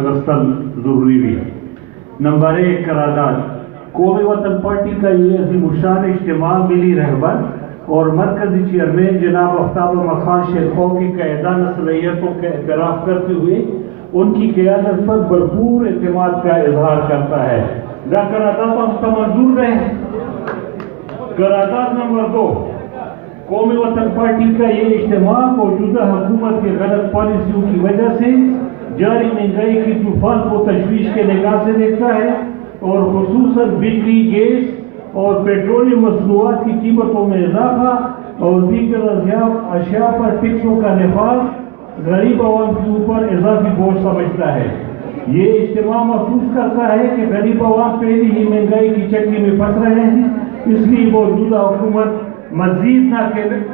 अगस्तल ज़रूरी भी है। नंबर 1 करारदाद कौमी वतन पार्टी का ये अज़ीमुशान इज्तिमा मिली रहबर और मरकजी चेयरमैन जनाब आफ्ताब मखान शेरखौ की कायदाना सलाहियतों का एतराफ़ करते हुए उनकी क़यादत पर भरपूर एतमाद का इजहार करता है। करारदाद मंजूर रहे। करारदाद नंबर 2 कौमी वतन पार्टी का ये इज्तिमा मौजूदा हुकूमत की गलत पॉलिसियों की वजह से जारी महंगाई की तूफान को तशवीश के निगाह से देखता है और खुसूसन बिजली, गैस और पेट्रोलियम मसनूआत की कीमतों में इजाफा और दीगर अशिया पर टैक्सों का नफाज गरीब आवाम के ऊपर इजाफी बोझ समझता है। ये इज्तिमा महसूस करता है कि गरीब आवाम पहले ही महंगाई की चक्की में फंस रहे हैं, इसलिए मौजूदा हुकूमत मजीद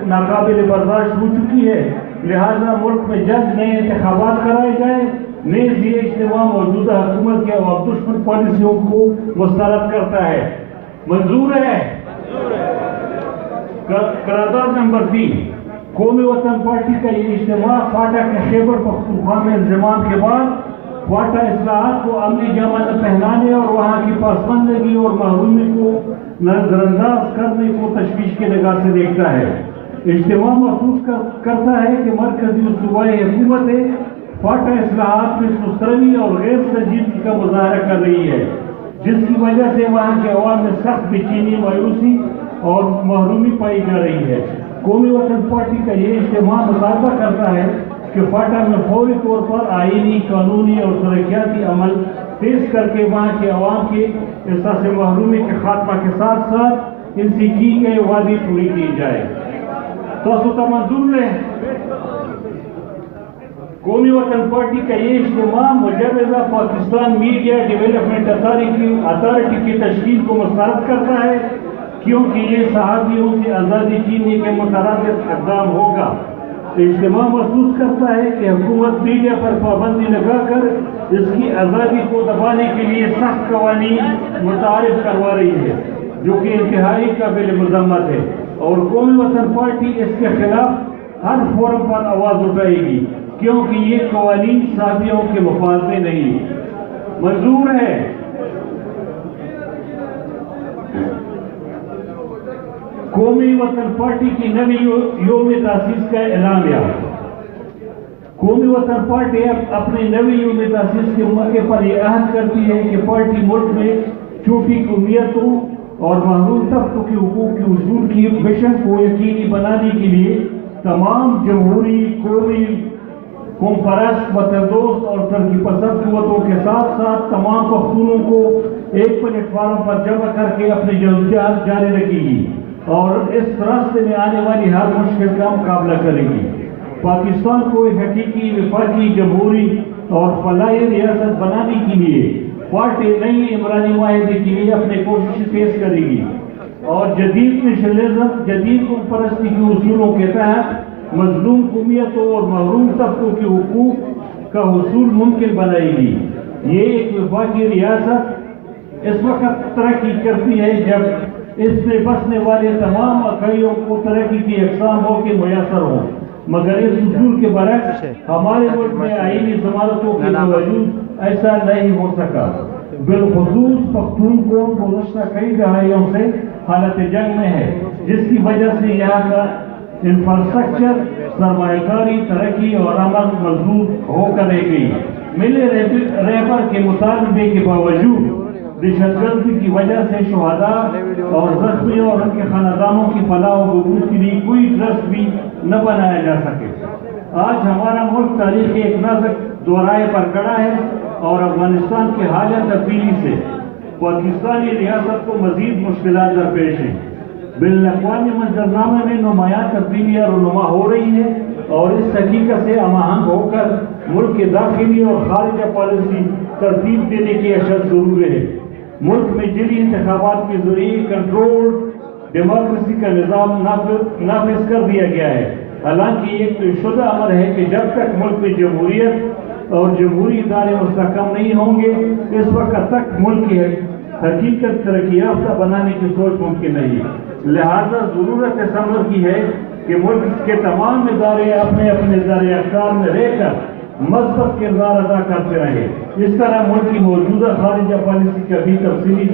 नाकाबिल बर्दाश्त हो चुकी है। लिहाजा मुल्क में जल्द नए इंतखाबात कराए जाए। नेज़ ये इज्तिमा मौजूदा हुकूमत के अवाम दुश्मन पॉलिसियों को मुस्तरद करता है। मंजूर है। करारदाद नंबर 3 कौमी वतन पार्टी का ये इज्तिमा फाटा के खैबर पख्तूनख्वा में इंज़माम के बाद फाटा इस्लाहात को अमली जामा पहनाने और वहाँ की पासबंदगी और महरूमी को नजरअंदाज करने को तशवीश की निगाह से देखता है। इज्तिमा महसूस करता है कि मरकजी और सूबाई हुकूमतें फाटा इस्लाहात में सुस्तरवी और गैर संजीदगी का मुजाहरा कर रही है, जिसकी वजह से वहाँ के अवाम में सख्त बेचैनी, मायूसी और महरूमी पाई जा रही है। कौमी वतन पार्टी का ये इज्तिमा मुतालबा करता है कि फाटा में फौरी तौर पर आईनी, कानूनी और तरक्याती अमल पेश करके वहाँ के अवाम के एहसास महरूमी के खात्मा के साथ साथ इनसे की गई वादी पूरी की जाए। तो मंजूर है। कौमी वतन पार्टी का ये इज्तिमा मुजवज़ा पाकिस्तान मीडिया डेवलपमेंट अथॉरिटी की तश्कील को मुस्तरद करता है, क्योंकि ये सहाफ़ियों से आज़ादी छीनने के मुतरादिफ इक़दाम होगा। इज्तिमा महसूस करता है कि हुकूमत मीडिया पर पाबंदी लगाकर इसकी आज़ादी को दबाने के लिए सख्त कवानीन मुतारिफ करवा रही है, जो कि इंतहाई काबिल मज़म्मत है, और कौमी वतन पार्टी इसके खिलाफ हर फोरम पर आवाज़ उठाएगी, क्योंकि ये कवानीन सहाफ़ियों के मफाद में नहीं। मंजूर है। कौमी वतन पार्टी की नवी योम तासीस का एलानिया। कौमी वतन पार्टी अपने नवी योम तासीस के मौके पर यह अहद करती है कि पार्टी मुल्क में छोटी कौमियतों और महरूम तबकों के हुकूक के उसूल की मिशन को यकीनी बनाने के लिए तमाम जमहूरी, कौमी, कौमपरस्त, वतनदोस्त और तरक्की पसंद कुव्वतों के साथ साथ तमाम पख्तूनों को एक प्लेटफार्म पर जमा करके अपनी जद्दोजहद जारी रखेगी और इस रास्ते में आने वाली हर मुश्किल का मुकाबला करेगी। पाकिस्तान को एक हकीकी, वफाकी, जमहूरी और फलाही रियासत बनाने के लिए पार्टी नई इमरानी माहिदे के लिए अपनी कोशिश पेश करेगी और जदीद नेशनलिज्म, जदीद कौमपरस्ती के उसूलों के तहत मजलूम कौमियतों और महरूम तबकों के हुकूक का हुसूल मुमकिन बनाएगी। ये एक वफाकी रियासत इस वक्त तरक्की करती है जब इसमें बसने वाले तमाम इकाइयों को तरक्की की अक़साम मौके मुयसर हों, मगर इस उसूल के बरक्स हमारे मुल्क में आईनी ज़मानतों के बावजूद ऐसा नहीं हो सका। बिलखुसूस पख्तून कौम गुज़श्ता कई दहाइयों से हालत जंग में है, जिसकी वजह से यहाँ का इंफ्रास्ट्रक्चर, सरमायाकारी, तरक्की और अमल मजबूत होकर रह गई। मिले रहबर के मुतालबे के बावजूद दहशतगर्दी की वजह से शुहदा और जख्मियों और उनके खानदानों की फलाह व बहबूद के लिए कोई ट्रस्ट भी न बनाया जा सके। आज हमारा मुल्क तारीख के एक नाजुक दोराहे पर खड़ा है और अफगानिस्तान की हालिया तब्दीली से पाकिस्तानी रियासत को मजीद मुश्किलात दरपेश हैं। बिन-अक़वामी मंजरनामे में नुमायां तब्दीलियाँ रूनुमा हो रही है और इस हकीकत से अमाहंग होकर मुल्क के दाखिली और खारिजा पॉलिसी तरतीब देने की अशद ज़रूरी है। मुल्क में जल्दी इंतखाबात के जरिए कंट्रोल डेमोक्रेसी का निज़ाम नाफिज कर दिया गया है। हालांकि एक शुदा अमर है कि जब तक मुल्क में जमहूरियत और जमहूरी इदारे मुस्तहकम नहीं होंगे, इस वक्त तक मुल्क की हकीकत तरक्की याफ्ता बनाने की सोच मुमकिन नहीं। लिहाजा ज़रूरत इस अमर की है कि मुल्क के तमाम इदारे अपने अपने ज़रिए अख्तियार में रहकर مثبت کردار ادا کرتے رہے. اس طرح ملک کی موجودہ خارجہ پالیسی کا بھی تفصیلی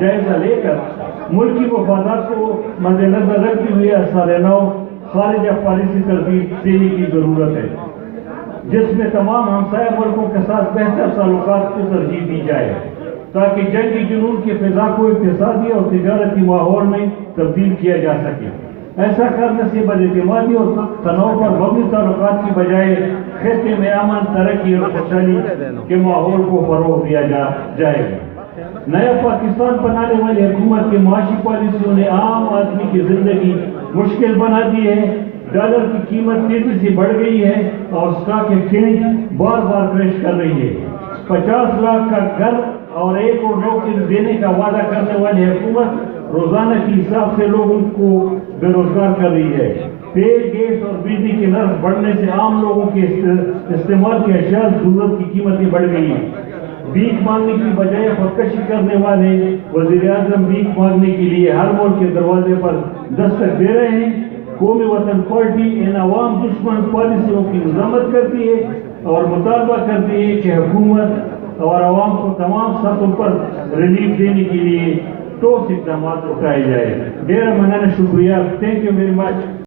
جائزہ لے کر ملکی مفادات کو مد نظر رکھتے ہوئے اثار نو خارجہ پالیسی ترتیب دینے کی ضرورت ہے، جس میں تمام ہمسایہ ملکوں کے ساتھ بہتر تعلقات کو ترجیح دی جائے تاکہ جنگی جنون کی فضا کو اقتصادی اور تجارتی ماحول میں تبدیل کیا جا سکے. ایسا کرنے سے بد اعتمادی اور تنوع پر مبنی تعلقات کی بجائے خطے میں امن، ترقی اور خوشحالی کے ماحول کو فروغ دیا جائے گا. نیا پاکستان بنانے والی حکومت کی معاشی پالیسیوں نے عام آدمی کی زندگی مشکل بنا دی ہے. ڈالر کی قیمت تیزی سے بڑھ گئی ہے اور اسٹاک ایکسچینج بار بار کریش کر رہی ہے. 50 لاکھ کا گھر اور 1 کروڑ نوکری دینے کا وعدہ کرنے والی حکومت روزانہ کے حساب سے لوگوں کو بے روزگار کر رہی ہے. تیل، گیس اور بجلی کے نرخ بڑھنے سے عام لوگوں کے استعمال کی اشیاء ضرورت کی قیمتیں بڑھ گئی ہیں. بھیک مانگنے کی بجائے خودکشی کرنے والے وزیر اعظم بھیک مانگنے کے لیے ہر ملک کے دروازے پر دستک دے رہے ہیں. قومی وطن پارٹی ان عوام دشمن پالیسیوں کی مذمت کرتی ہے اور مطالبہ کرتی ہے کہ حکومت اور عوام کو تمام سطحوں پر ریلیف دینے کے لیے ٹھوس اقدامات اٹھائے جائے. ڈیر منانا شکریہ. Thank you very much.